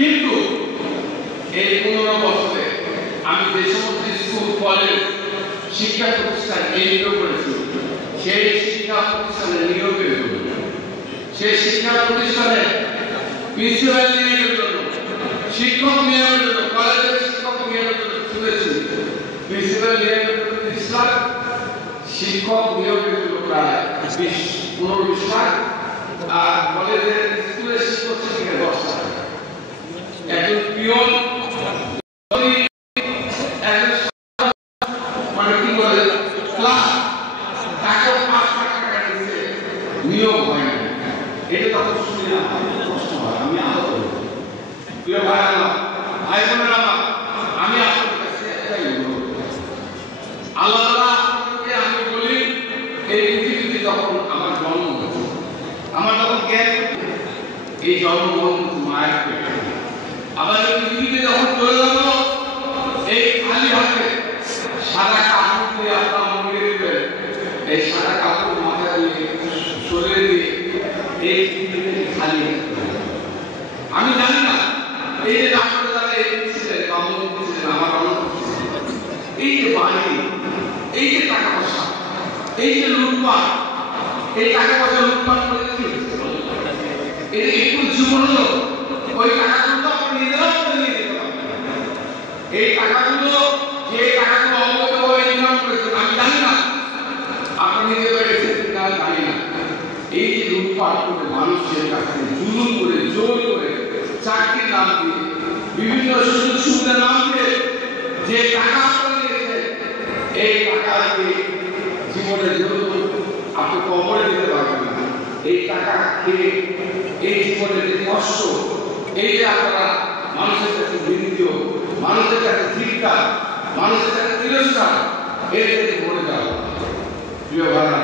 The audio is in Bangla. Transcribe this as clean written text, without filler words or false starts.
কিন্তু এই 15 বছরে আমি যে সমস্ত স্কুল কলেজ শিক্ষা প্রতিষ্ঠান নিয়োগ করেছি, সেই শিক্ষা প্রতিষ্ঠানের নিয়োগের জন্য, সেই শিক্ষা প্রতিষ্ঠানের প্রিন্সিপাল নিয়োগের জন্য, শিক্ষক নিয়োগের জন্য, কলেজের শিক্ষক নিয়োগের জন্য শুনেছি প্রিন্সিপাল নিয়োগের জন্য 30 লাখ, শিক্ষক নিয়োগের জন্য প্রায় 15-20 লাখ, আর কলেজের স্কুলের শিক্ষক শিক্ষিকা 10 লাখ। একজন পিয়ন মানে কি বলে ক্লাস তাকে 5 লাখ টাকা দিচ্ছে, নিয়োগ হয় না। এটা তখন শুনে আমার কষ্ট হয়, আমি আহত হই। প্রিয় ভাই আমার, ভাই বোনেরা আমার, আমি আপনাদের কাছে একটাই অনুরোধ, আল্লাহ তাআলা আপনাদেরকে আমি বলি, এই পৃথিবীতে যখন আমার জন্ম হয়েছে, আমার যখন জ্ঞান, এই জন্মগ্রহণ মায়ের পেটে, আবার এই পৃথিবীতে যখন চলে যাবো, এই খালি হাতে সাদা কাপড় দিয়ে আপনার মনে দিবেন, এই সাদা কাপড় মাথা দিয়ে শরীরে দিয়ে এই পৃথিবীতে খালি আমি জানি না এই যে ডাক্তার যারা ছিলেন বামন ছিলেন আমার এই যে বাড়ি, এই যে টাকা পয়সা, এই যে লুটপাট, এই টাকা পয়সা লুটপাট করে কি এই একটু জীবন হলো, ওই টাকাগুলো আপনি নিজেরাও নিয়ে যেতে পারবেন। এই টাকাগুলো যে টাকাগুলো অবৈধভাবে ইনকাম করেছেন আমি জানি না, আপনি নিজে পেরেছেন কিনা জানি না। এই যে লুটপাট করে মানুষের কাছে জুলুম করে জোর করে চাকরির নাম দিয়ে বিভিন্ন সুযোগ সুবিধার নাম দিয়ে যে টাকা আপনারা নিয়েছেন, এই টাকা দিয়ে জীবনের জন্য আপনি কবরে দিতে পারবেন না। এই টাকা খেয়ে এই জীবনের যে কষ্ট, এই যে আপনারা মানুষের কাছে বিরোধীয়, মানুষের কাছে ধিক্কার, মানুষের কাছে তিরস্কার, এর থেকে মরে যাওয়া। প্রিয় ভাইরা,